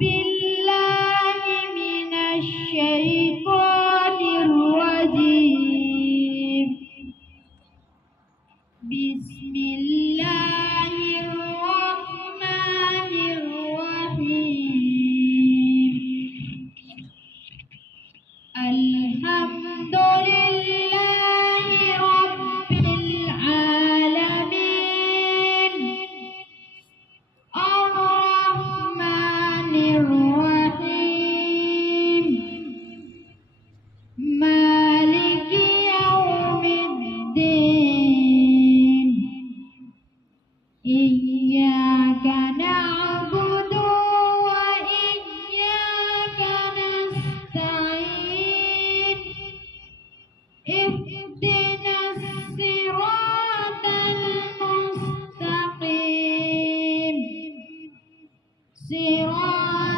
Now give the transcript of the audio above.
بالله من الشيطان الرجيم. بسم الله الرحمن الرحيم. الحمد لله رب العالمين الرحمن الرحيم مالك يوم الدين. إياك نعبد وإياك نستعين. اهدنا الصراط المستقيم صراط